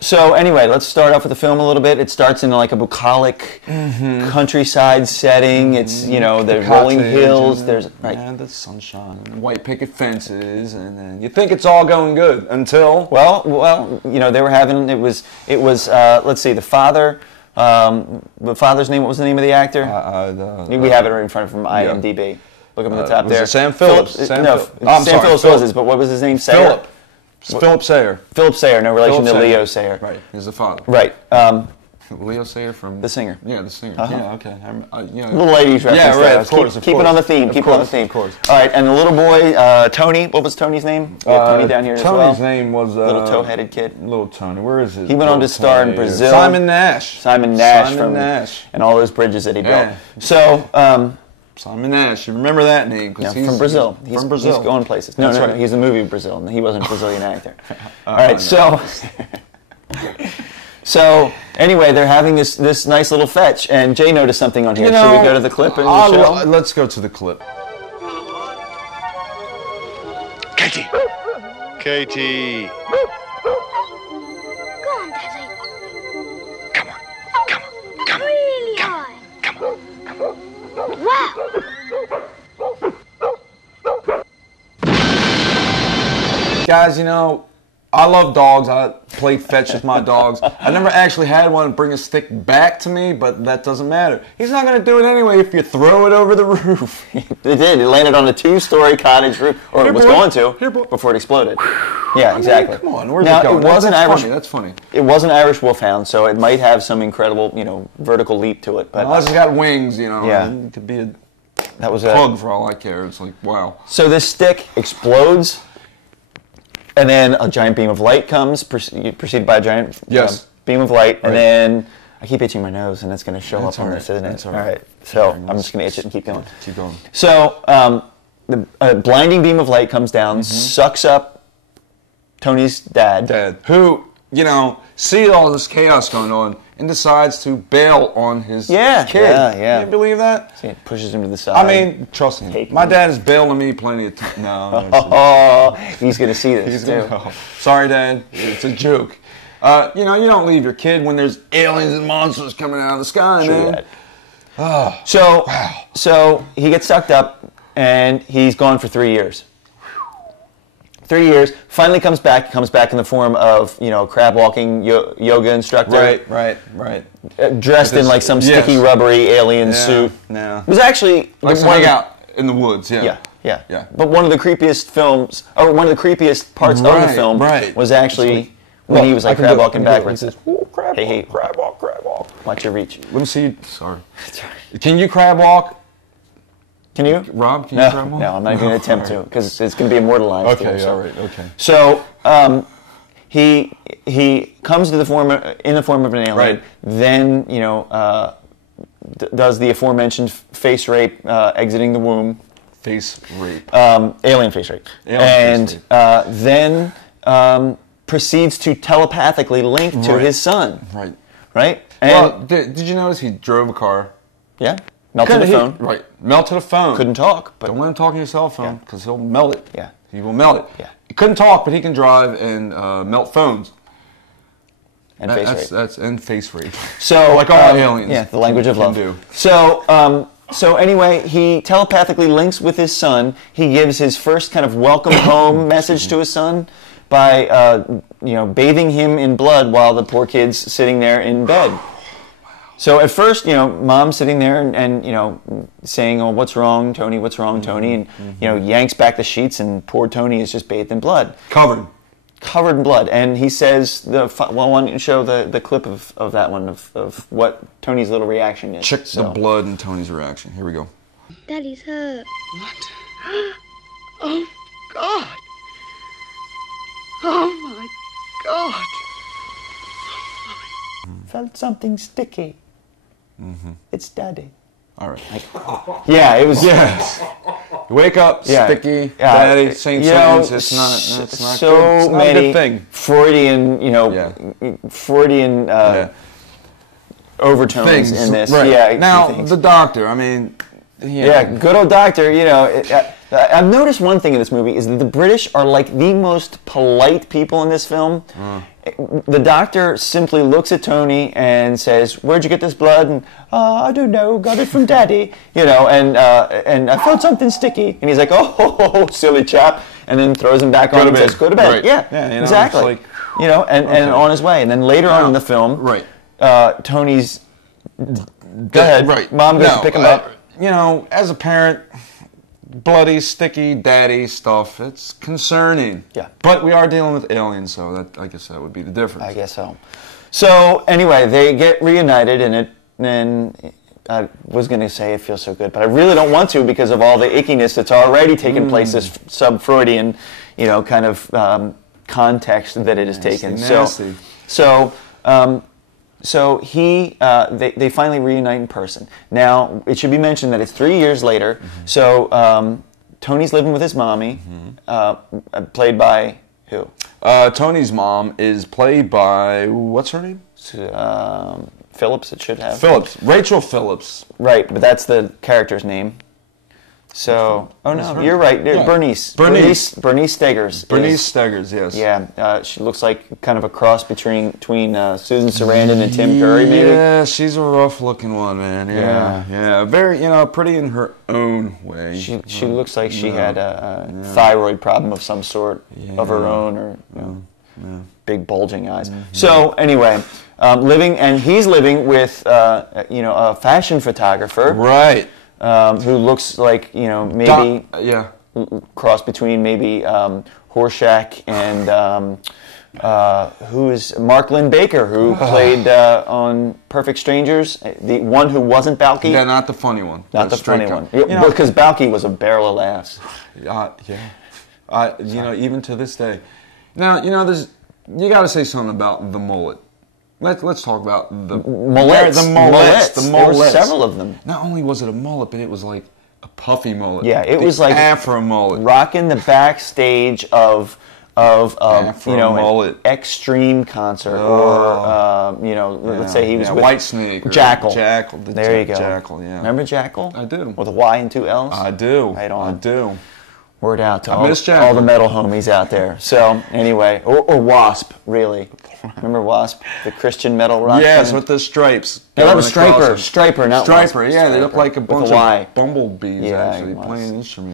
So anyway, let's start off with the film a little bit. It starts in like a bucolic countryside setting. It's, you know, the rolling hills. There's and the sunshine, and white picket fences, and then you think it's all going good until well, you know, they were having it was let's see, the father's name. What was the name of the actor? We have it right in front of him from IMDb. Yeah. Look up on the top there. Sam Phillips. Sam Phillips was his, but what was his name? Sayer? Philip Sayer. Philip Sayer, no relation to Leo Sayer. Right, he's the father. Right. Leo Sayer from... The singer. Yeah, the singer. Yeah, okay. Little ladies reference. Yeah, right, of course. Keep it on the theme. Keep it on the theme. Of course. All right, and the little boy, Tony, what was Tony's name? We have Tony down here as well. Tony's name was... little toe-headed kid. Little Tony. Where is his? He went on to star in Brazil. Simon Nash. Simon Nash. And all those bridges that he built. Yeah. So... Simon Nash, you remember that name? Yeah, he's from Brazil. He's going places. No, right. He's a movie of Brazil. He wasn't a Brazilian actor. All right, so anyway, they're having this nice little fetch, and Jay noticed something on here. Should we go to the clip and show? Let's go to the clip. Katie. Katie. Go on, Daddy. Come on. Come on. Come on. Really Come high. on. Come on. Wow. Guys, you know, I love dogs. I play fetch with my dogs. I never actually had one bring a stick back to me, but that doesn't matter. He's not going to do it anyway if you throw it over the roof. It did. It landed on a 2-story cottage roof, or it was going to, before it exploded. Yeah, exactly. Come on, where's it going? It was an Irish. That's funny. It was an Irish wolfhound, so it might have some incredible, you know, vertical leap to it. But unless it's got wings, you know, yeah. It could be a pug for all I care. It's like, wow. So this stick explodes. And then a giant beam of light comes, preceded by a giant beam of light, and then I keep itching my nose, and it's going to show up on this, isn't it? All right. So I'm just going to itch it and keep going. Keep going. So a blinding beam of light comes down, sucks up Tony's dad, who, you know, sees all this chaos going on and decides to bail on his kid. Yeah. Can you believe that? See, it pushes him to the side. I mean, trust me, my dad has bailed on me plenty of times. No. Oh, he's going to see this, too. Sorry, Dad. It's a joke. You know, you don't leave your kid when there's aliens and monsters coming out of the sky, man. So he gets sucked up, and he's gone for 3 years. 3 years, finally comes back in the form of, you know, crab walking yoga instructor. Right. Dressed in like some sticky, rubbery alien suit. No. It was actually like hang out in the woods. Yeah. But one of the creepiest films, or one of the creepiest parts of the film was actually when he was like crab walking backwards. Hey, crab walk. Watch your reach. Let me see. Sorry. Can you crab walk? Can you? Rob, can you crab walk? No, I'm not even going to attempt to, because it's going to be immortalized. Okay, all right, okay. So, he comes to in the form of an alien, then, you know, does the aforementioned face rape, exiting the womb. Face rape. Alien face rape. Then proceeds to telepathically link to his son. Right? And well, did you notice he drove a car? Yeah. Melted the phone. Right. Melted a phone. Couldn't talk. But don't let him talk on your cell phone, because he'll melt it. Yeah. He will melt it. Yeah. He couldn't talk, but he can drive and melt phones. And face rape. That's face rape. So like all aliens. Yeah, the language of love. Do. So anyway, he telepathically links with his son. He gives his first kind of welcome home message to his son by you know, bathing him in blood while the poor kid's sitting there in bed. So at first, you know, Mom's sitting there and you know, saying, "Oh, what's wrong, Tony? What's wrong, Tony?" And you know, yanks back the sheets, and poor Tony is just bathed in blood, covered in blood. And he says, "Well, why don't you show the clip of that one of what Tony's little reaction is?" Check the blood and Tony's reaction. Here we go. Daddy's hurt. What? Oh, God. Oh, my God. Felt something sticky. It's Daddy. All right. Yeah, it was. Yes. Wake up, sticky, Daddy, saying sentence. It's not so good. It's not many a good thing. Freudian, you know, Freudian overtones in this. Right. Yeah. Now the doctor. I mean, good old doctor. You know, I've noticed one thing in this movie is that the British are like the most polite people in this film. The doctor simply looks at Tony and says, "Where'd you get this blood?" And I don't know, got it from Daddy. You know, and I felt something sticky. And he's like, "Oh, silly chap," and then throws him back on and says, "Go to bed." Right. Yeah, you know, exactly. Like, you know, and on his way. And then later on in the film, right. Tony's. Go ahead. Right. Mom goes to pick him up. You know, as a parent, bloody, sticky, daddy stuff, it's concerning. Yeah. But we are dealing with aliens, so that I guess that would be the difference. I guess so. So, anyway, they get reunited, and I was going to say it feels so good, but I really don't want to because of all the ickiness that's already taken place, this sub-Freudian, you know, kind of context that it has taken. Nasty. So they finally reunite in person. Now, it should be mentioned that it's 3 years later. So Tony's living with his mommy, played by who? Tony's mom is played by, what's her name? Phillips, it should have. Phillips. Rachel Phillips. Right, but that's the character's name. So, oh no, you're right. Yeah. Bernice Steggers. Bernice Steggers, yes. Yeah, she looks like kind of a cross between Susan Sarandon and Tim Curry, maybe. Yeah, she's a rough-looking one, man. Yeah. Very, pretty in her own way. She looks like she had a thyroid problem of some sort of her own, or big bulging eyes. So anyway, he's living with a fashion photographer, right? Who looks like, maybe cross between maybe Horshack and who is Mark Lynn Baker, who played on Perfect Strangers, the one who wasn't Balky. Yeah, not the funny one. Not the funny one. Because Balky was a barrel of laughs. Even to this day. Now, you got to say something about the mullet. Let's talk about the mullets. There were several of them. Not only was it a mullet, but it was like a puffy mullet. Yeah, it was like Afro mullet, rocking the backstage of mullet. An extreme concert, or let's say he was with Whitesnake, Jackal. There you go. Jackal, yeah. Remember Jackal? I do. With a Y and two L's. I do. Right on. I do. Word out to all the metal homies out there. So anyway, or Wasp, really. Remember Wasp, the Christian metal rock? Yes, with the stripes. No, that was Striper, not Wasp. Yeah, they look like a bunch of bumblebees actually playing instruments.